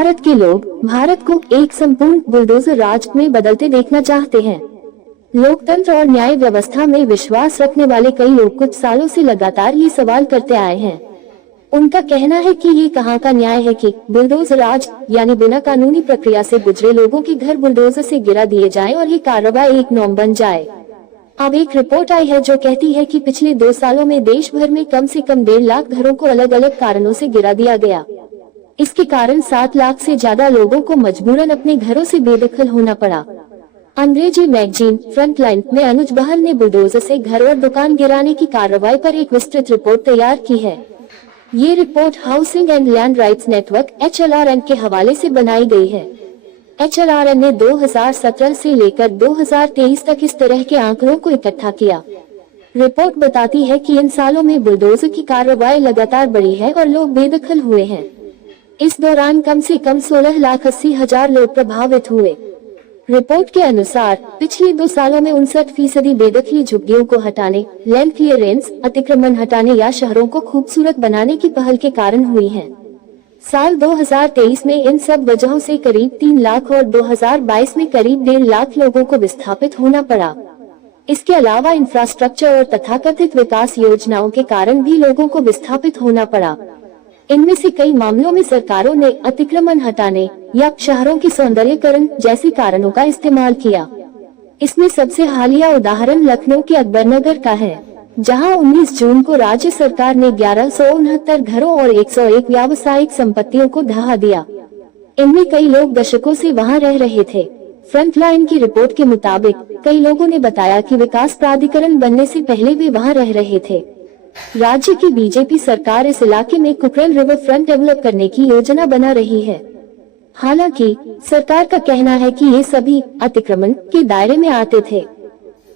भारत के लोग भारत को एक संपूर्ण बुलडोजर राज में बदलते देखना चाहते हैं। लोकतंत्र और न्याय व्यवस्था में विश्वास रखने वाले कई लोग कुछ सालों से लगातार ये सवाल करते आए हैं। उनका कहना है कि ये कहाँ का न्याय है कि बुलडोजर राज यानी बिना कानूनी प्रक्रिया से गुजरे लोगों के घर बुलडोजर से गिरा दिए जाएं और ये कार्रवाई एक नॉर्म बन जाए। अब एक रिपोर्ट आई है जो कहती है कि पिछले 2 सालों में देश भर में कम से कम 1.5 लाख घरों को अलग अलग कारणों से गिरा दिया गया। इसके कारण 7 लाख से ज्यादा लोगों को मजबूरन अपने घरों से बेदखल होना पड़ा। अंग्रेजी मैगजीन फ्रंटलाइन में अनुज बहल ने बुलडोजर से घर और दुकान गिराने की कार्रवाई पर एक विस्तृत रिपोर्ट तैयार की है। ये report housing and land rights network HLRN के हवाले से बनाई गई है। HLRN ने 2017 से लेकर 2023 तक इस तरह के आंकड़ों को इकट्ठा किया। रिपोर्ट बताती है कि इन सालों में बुलडोजर की कार्रवाई लगातार बढ़ी है और लोग बेदखल हुए हैं। इस दौरान कम से कम 16,80,000 लोग प्रभावित हुए। रिपोर्ट के अनुसार पिछले 2 सालों में 59% बेदखली झुग्गियों को हटाने, लैंड क्लियरेंस, अतिक्रमण हटाने या शहरों को खूबसूरत बनाने की पहल के कारण हुई है। साल 2023 में इन सब वजहों से करीब 3 लाख और 2022 में करीब 1.5 लाख लोगों को विस्थापित होना पड़ा। इसके अलावा इंफ्रास्ट्रक्चर और तथाकथित विकास योजनाओं के कारण भी लोगों को विस्थापित होना पड़ा। इनमें से कई मामलों में सरकारों ने अतिक्रमण हटाने या शहरों की सौंदर्यीकरण जैसे कारणों का इस्तेमाल किया। इसमें सबसे हालिया उदाहरण लखनऊ के अकबरनगर का है, जहां 19 जून को राज्य सरकार ने 1169 घरों और 101 व्यावसायिक संपत्तियों को ढहा दिया। इनमें कई लोग दशकों से वहां रह रहे थे। फ्रंटलाइन की रिपोर्ट के मुताबिक कई लोगों ने बताया कि विकास प्राधिकरण बनने से पहले वे वहां रह रहे थे। राज्य की बीजेपी सरकार इस इलाके में कुकरेल रिवर फ्रंट डेवलप करने की योजना बना रही है। हालांकि सरकार का कहना है कि ये सभी अतिक्रमण के दायरे में आते थे।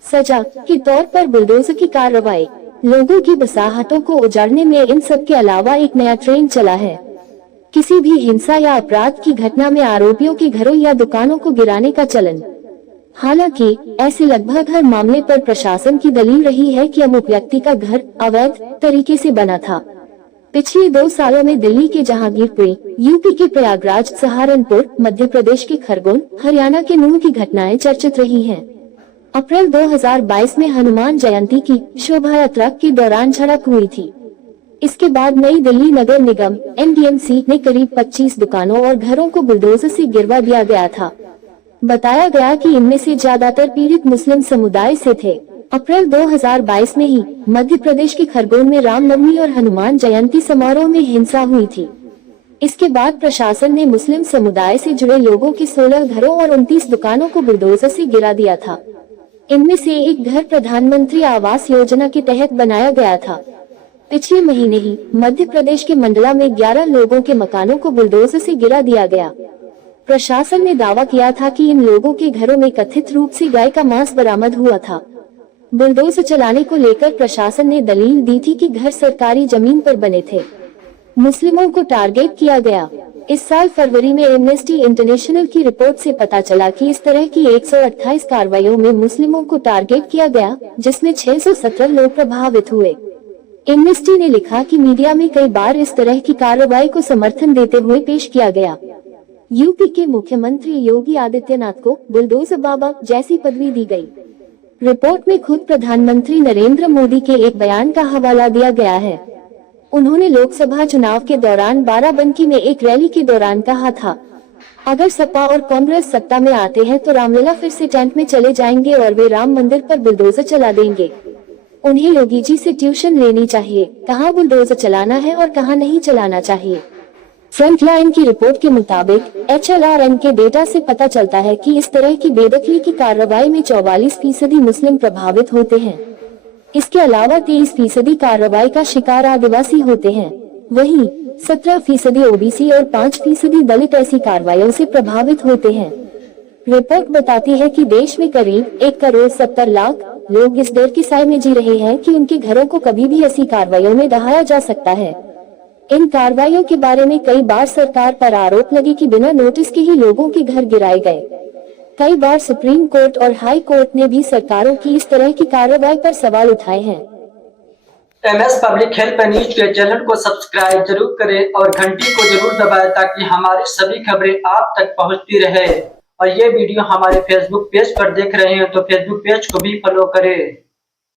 सजा के तौर पर बुलडोजर की कार्रवाई लोगों की बसाहतों को उजाड़ने में इन सब के अलावा एक नया ट्रेंड चला है। किसी भी हिंसा या अपराध की घटना में आरोपियों के घरों या दुकानों को गिराने का चलन। हालांकि ऐसे लगभग हर मामले पर प्रशासन की दलील रही है कि अमुक व्यक्ति का घर अवैध तरीके से बना था। पिछले 2 सालों में दिल्ली के जहांगीरपुरी, यूपी के प्रयागराज, सहारनपुर, मध्य प्रदेश के खरगोन, हरियाणा के नूह की घटनाएं चर्चित रही हैं। अप्रैल 2022 में हनुमान जयंती की शोभा यात्रा के दौरान झड़प हुई थी। इसके बाद नई दिल्ली नगर निगम NDMC ने करीब 25 दुकानों और घरों को बुलडोजर से गिरवा दिया गया था। बताया गया कि इनमें से ज्यादातर पीड़ित मुस्लिम समुदाय से थे। अप्रैल 2022 में ही मध्य प्रदेश के खरगोन में रामनवमी और हनुमान जयंती समारोह में हिंसा हुई थी। इसके बाद प्रशासन ने मुस्लिम समुदाय से जुड़े लोगों के 16 घरों और 29 दुकानों को बुलडोजर से गिरा दिया था। इनमें से एक घर प्रधानमंत्री आवास योजना के तहत बनाया गया था। पिछले महीने ही मध्य प्रदेश के मंडला में 11 लोगों के मकानों को बुलडोजर से गिरा दिया गया। प्रशासन ने दावा किया था कि इन लोगों के घरों में कथित रूप से गाय का मांस बरामद हुआ था। बुलडोजर चलाने को लेकर प्रशासन ने दलील दी थी कि घर सरकारी जमीन पर बने थे। मुस्लिमों को टारगेट किया गया। इस साल फरवरी में एमनेस्टी इंटरनेशनल की रिपोर्ट से पता चला कि इस तरह की 128 कार्रवाइयों में मुस्लिमों को टारगेट किया गया, जिसमें 617 लोग प्रभावित हुए। एमनेस्टी ने लिखा कि मीडिया में कई बार इस तरह की कार्रवाई को समर्थन देते हुए पेश किया गया। यूपी के मुख्यमंत्री योगी आदित्यनाथ को बुलडोजर बाबा जैसी पदवी दी गई। रिपोर्ट में खुद प्रधानमंत्री नरेंद्र मोदी के एक बयान का हवाला दिया गया है। उन्होंने लोकसभा चुनाव के दौरान बाराबंकी में एक रैली के दौरान कहा था, अगर सपा और कांग्रेस सत्ता में आते हैं तो रामलला फिर से टेंट में चले जाएंगे और वे राम मंदिर पर बुलडोजर चला देंगे। उन्हें योगी जी से ट्यूशन लेनी चाहिए, कहाँ बुलडोजर चलाना है और कहाँ नहीं चलाना चाहिए। फ्रंटलाइन की रिपोर्ट के मुताबिक HLRN के डेटा से पता चलता है कि इस तरह की बेदखली की कार्रवाई में 44% मुस्लिम प्रभावित होते हैं। इसके अलावा 23% कार्रवाई का शिकार आदिवासी होते हैं। वहीं 17% OBC और 5% दलित ऐसी कार्रवाइयों से प्रभावित होते हैं। रिपोर्ट बताती है कि देश में करीब 1,70,00,000 लोग इस डर के साए में जी रहे हैं कि उनके घरों को कभी भी ऐसी कार्रवाइयों में ढहाया जा सकता है। इन कार्रवाइयों के बारे में कई बार सरकार पर आरोप लगे कि बिना नोटिस के ही लोगों के घर गिराए गए। कई बार सुप्रीम कोर्ट और हाई कोर्ट ने भी सरकारों की इस तरह की कार्रवाई पर सवाल उठाए हैं। MS पब्लिक हेल्प न्यूज के चैनल को सब्सक्राइब जरूर करें और घंटी को जरूर दबाएं ताकि हमारी सभी खबरें आप तक पहुंचती रहे। और ये वीडियो हमारे फेसबुक पेज पर देख रहे हैं तो फेसबुक पेज को भी फॉलो करें।